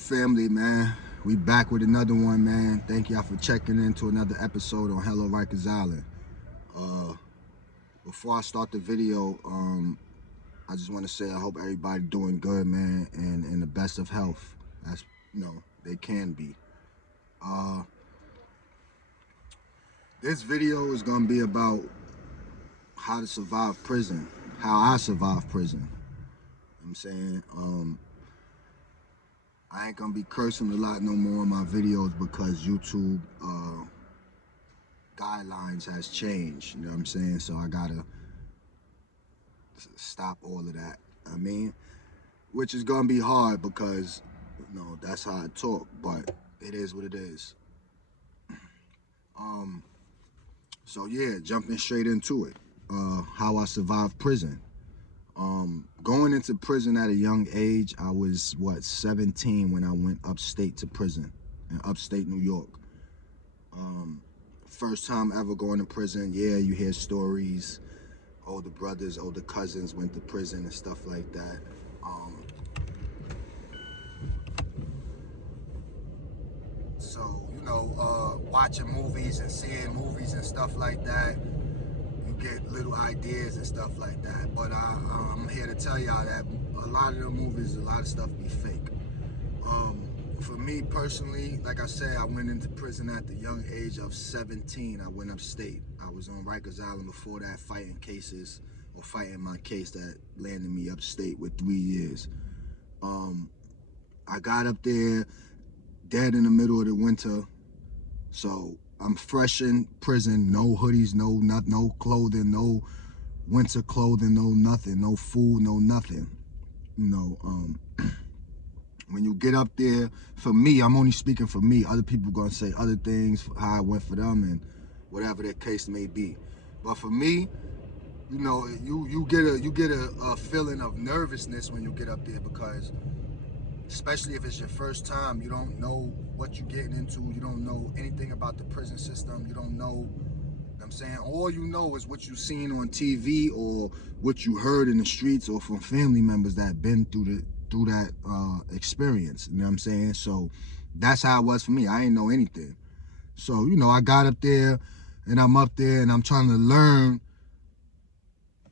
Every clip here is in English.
family, man. We back with another one, man. Thank y'all for checking into another episode on Hello Rikers Island. Uh, Before I start the video, I just want to say I hope everybody doing good, man, and in the best of health, as they can be. Uh, this video is gonna be about how to survive prison, how I survived prison. You know what I'm saying, I ain't gonna be cursing a lot no more in my videos because YouTube guidelines has changed. You know what I'm saying? So I gotta stop all of that. I mean, which is gonna be hard because that's how I talk, but it is what it is. Um, so yeah, jumping straight into it. How I survived prison. Going into prison at a young age, I was 17 when I went upstate to prison in upstate New York. First time ever going to prison. Yeah, you hear stories. Older brothers, older cousins went to prison and stuff like that. So watching movies and seeing movies and stuff like that, you get little ideas and stuff like that. But I'm here to tell y'all that a lot of the movies, a lot of stuff be fake. For me personally, like I said, I went into prison at the young age of 17. I went upstate. I was on Rikers Island before that, fighting cases or fighting my case that landed me upstate with 3 years. I got up there dead in the middle of the winter, so I'm fresh in prison. No hoodies, no clothing, no winter clothing, no nothing, no food, no nothing. When you get up there, for me, I'm only speaking for me. Other people gonna say other things, how I went for them and whatever their case may be. But for me, you get a feeling of nervousness when you get up there because, especially if it's your first time, you don't know what you're getting into. You don't know anything about the prison system. You don't know. I'm saying all you know is what you've seen on TV or what you heard in the streets or from family members that been through that experience. You know what I'm saying? So that's how it was for me. I didn't know anything. So I got up there and I'm up there and I'm trying to learn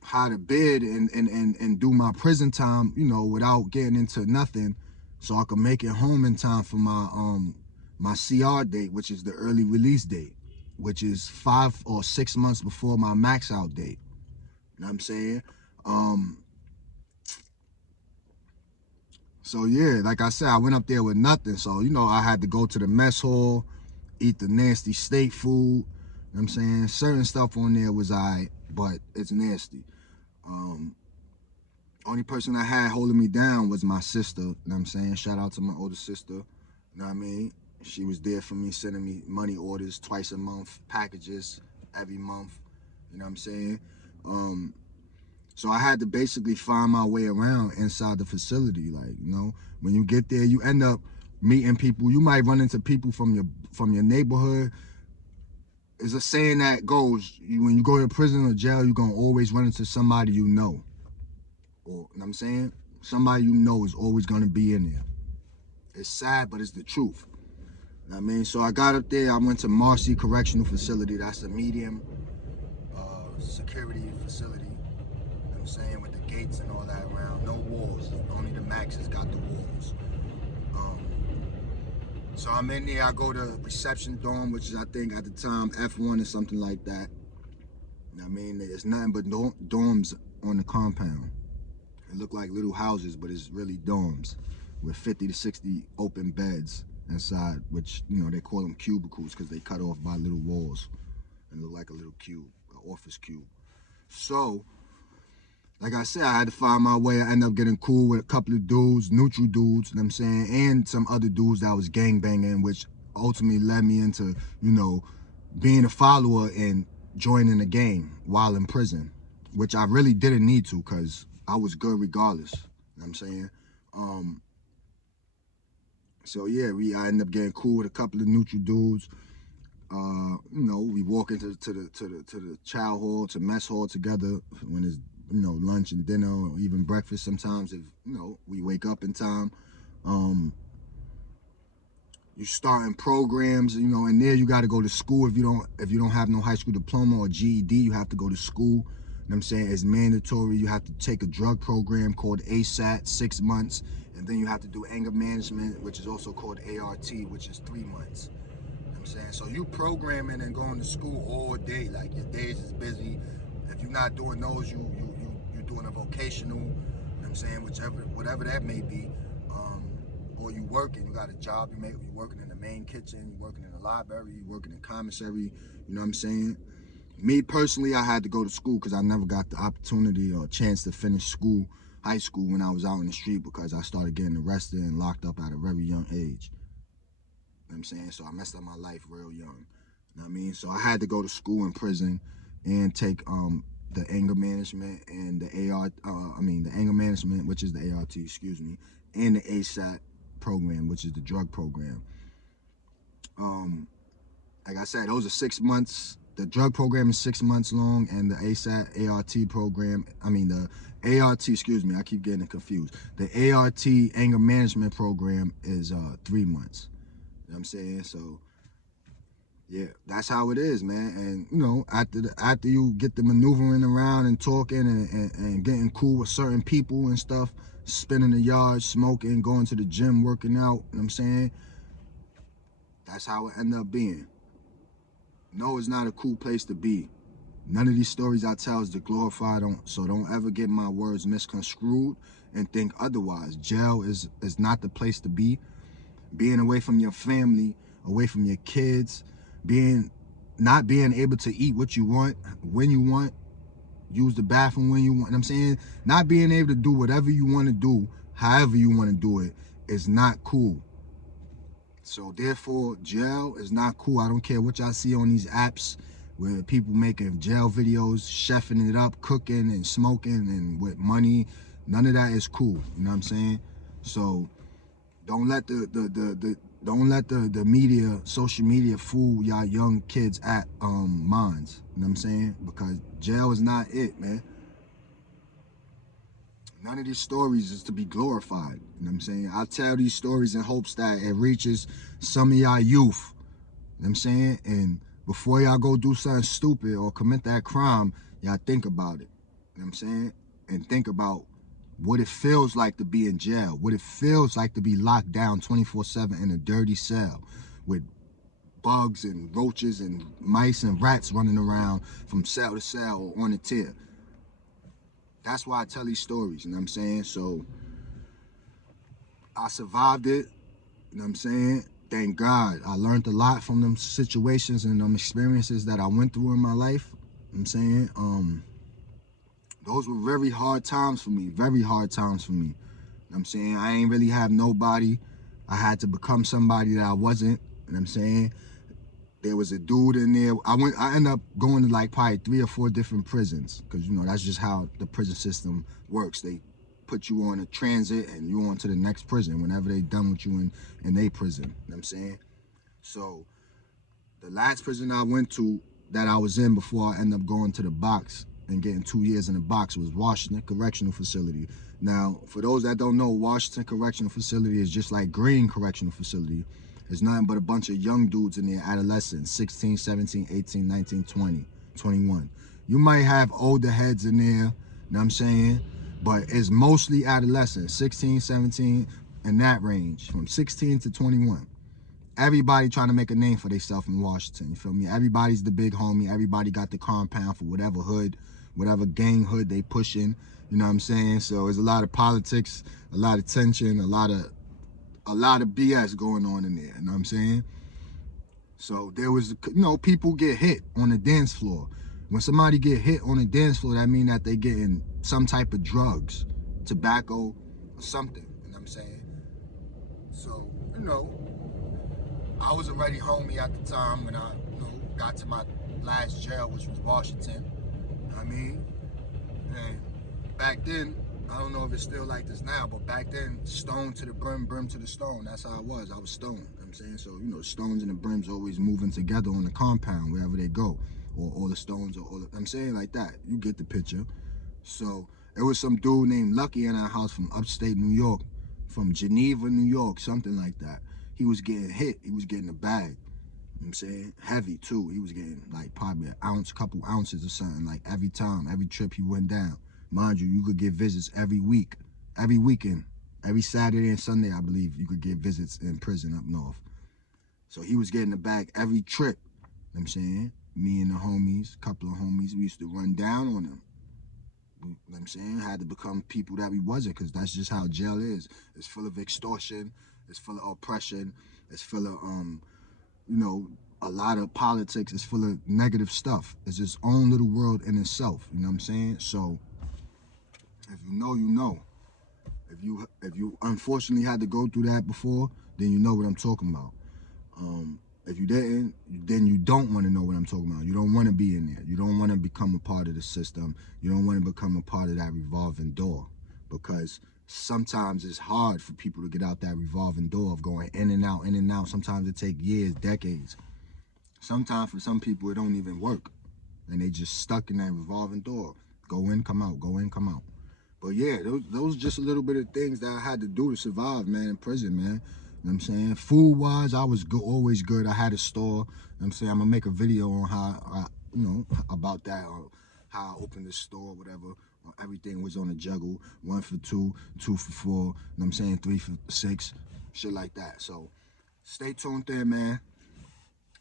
how to bid and do my prison time, without getting into nothing, so I could make it home in time for my CR date, which is the early release date, which is 5 or 6 months before my max out date. You know what I'm saying? So yeah, like I said, I went up there with nothing. So, I had to go to the mess hall, eat the nasty steak food. You know what I'm saying? Certain stuff on there was alright, but it's nasty. Only person I had holding me down was my sister. You know what I'm saying? Shout out to my older sister. You know what I mean? She was there for me, sending me money orders twice a month, packages every month. You know what I'm saying? So I had to basically find my way around inside the facility. Like, when you get there, you end up meeting people. You might run into people from your neighborhood. There's a saying that goes, when you go to prison or jail, you're going to always run into somebody you know. Or, you know what I'm saying? Somebody you know is always going to be in there. It's sad, but it's the truth. You know what I mean? So I got up there. I went to Marcy Correctional Facility. That's a medium security facility. You know what I'm saying? With the gates and all that around. No walls. Only the maxes got the walls. So I'm in there. I go to reception dorm, which is, I think, at the time, F1 or something like that. You know what I mean? There's nothing but dorms on the compound. It look like little houses, but it's really dorms with 50 to 60 open beds inside, which, they call them cubicles because they cut off by little walls and look like a little cube, an office cube. So, like I said, I had to find my way. I ended up getting cool with a couple of dudes, neutral dudes, you know what I'm saying, and some other dudes that was gangbanging, which ultimately led me into, being a follower and joining the gang while in prison, which I really didn't need to because I was good regardless. You know what I'm saying? So yeah, I ended up getting cool with a couple of neutral dudes. We walk into the chow hall, to mess hall together when it's lunch and dinner or even breakfast. Sometimes if we wake up in time. You starting programs, you know, and there you got to go to school. If you don't have no high school diploma or GED, you have to go to school. You know what I'm saying? It's mandatory. You have to take a drug program called ASAT, 6 months, and then you have to do anger management, which is also called ART, which is 3 months. You know what I'm saying? So you programming and going to school all day, like your days is busy. If you're not doing those, you're doing a vocational, you know what I'm saying, whatever that may be. Or you working, you got a job, you working in the main kitchen, you working in the library, you working in commissary, you know what I'm saying? Me personally, I had to go to school because I never got the opportunity or chance to finish school, high school, when I was out in the street, because I started getting arrested and locked up at a very young age. You know what I'm saying? So I messed up my life real young. You know what I mean? So I had to go to school in prison and take the anger management and the the anger management, which is the ART, excuse me, and the ASAT program, which is the drug program. Like I said, those are 6 months. The drug program is 6 months long, and the ASAT ART program, the ART, excuse me, I keep getting it confused. The ART anger management program is 3 months. You know what I'm saying? So yeah, that's how it is, man. And you know, after you get the maneuvering around and talking and getting cool with certain people and stuff, spinning the yard, smoking, going to the gym, working out, you know what I'm saying? That's how it ended up being. No, it's not a cool place to be. None of these stories I tell is to glorify, so don't ever get my words misconstrued and think otherwise. Jail is not the place to be. Being away from your family, away from your kids, not being able to eat what you want, when you want, use the bathroom when you want. You know what I'm saying? Not being able to do whatever you want to do, however you want to do it, is not cool. So therefore, jail is not cool. I don't care what y'all see on these apps where people making jail videos, chefing it up, cooking and smoking and with money. None of that is cool. You know what I'm saying? So don't let the media, social media, fool y'all young kids at minds. You know what I'm saying? Because jail is not it, man. None of these stories is to be glorified. You know what I'm saying? I tell these stories in hopes that it reaches some of y'all youth. You know what I'm saying? And before y'all go do something stupid or commit that crime, y'all think about it. You know what I'm saying? And think about what it feels like to be in jail, what it feels like to be locked down 24/7 in a dirty cell with bugs and roaches and mice and rats running around from cell to cell or on a tier. That's why I tell these stories, you know what I'm saying? So I survived it, you know what I'm saying? Thank God. I learned a lot from them situations and them experiences that I went through in my life. You know what I'm saying? Those were very hard times for me, very hard times for me. You know what I'm saying? I ain't really have nobody. I had to become somebody that I wasn't, you know what I'm saying? There was a dude in there. I ended up going to like probably 3 or 4 different prisons, because you know that's just how the prison system works. They put you on a transit and you on to the next prison whenever they done with you in their prison. You know what I'm saying? So the last prison I went to that I was in before I ended up going to the box and getting 2 years in the box was Washington Correctional Facility. Now, for those that don't know, Washington Correctional Facility is just like Green Correctional Facility. It's nothing but a bunch of young dudes in there, adolescents, 16, 17, 18, 19, 20, 21. You might have older heads in there, you know what I'm saying? But it's mostly adolescents, 16, 17, in that range, from 16 to 21. Everybody trying to make a name for themselves in Washington, you feel me? Everybody's the big homie. Everybody got the compound for whatever hood, whatever gang hood they pushing, you know what I'm saying? So there's a lot of politics, a lot of tension, a lot of BS going on in there, you know what I'm saying? So there was, you know, people get hit on the dance floor. When somebody get hit on the dance floor, that mean that they getting some type of drugs, tobacco, or something, you know what I'm saying? So, you know, I was already homie at the time when I, you know, got to my last jail, which was Washington. You know what I mean? And back then, I don't know if it's still like this now, but back then, stone to the brim, brim to the stone. That's how I was. I was stoned. You know what I'm saying? So, you know, stones and the brims always moving together on the compound wherever they go. Or all the stones, I'm saying like that. You get the picture. So, there was some dude named Lucky in our house from upstate New York, from Geneva, New York, something like that. he was getting hit. He was getting the bag. You know what I'm saying? Heavy too. He was getting like probably an ounce, couple ounces or something, like every time, every trip he went down. Mind you, you could get visits every week, every weekend, every Saturday and Sunday, I believe you could get visits in prison up north. So he was getting the bag every trip. You know what I'm saying? Me and the homies, a couple of homies, we used to run down on him. You know what I'm saying? Had to become people that we wasn't, because that's just how jail is. It's full of extortion, it's full of oppression, it's full of you know, a lot of politics. Is full of negative stuff. It's its own little world in itself. You know what I'm saying? So if you know, you know. If you unfortunately had to go through that before, then you know what I'm talking about. If you didn't, then you don't want to know what I'm talking about. You don't want to be in there. You don't want to become a part of the system. You don't want to become a part of that revolving door, because sometimes it's hard for people to get out that revolving door of going in and out, in and out. Sometimes it takes years, decades. Sometimes for some people it don't even work, and they just stuck in that revolving door. Go in, come out, go in, come out. But yeah, those just a little bit of things that I had to do to survive, man, in prison, man. You know what I'm saying? Food-wise, I was always good. I had a store. You know what I'm saying? I'm going to make a video on how, about that, or how I opened the store, whatever. Everything was on a juggle. 1 for 2, 2 for 4, you know what I'm saying? 3 for 6, shit like that. So stay tuned there, man.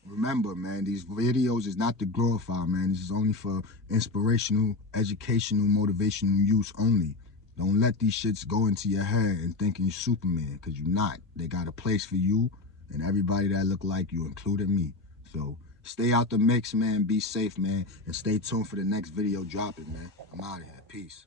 Remember, man, these videos is not to glorify, man. This is only for inspirational, educational, motivational use only. Don't let these shits go into your head and thinking you're Superman, because you're not. They got a place for you and everybody that look like you, including me. So stay out the mix, man. Be safe, man. And stay tuned for the next video dropping, man. I'm out of here. Peace.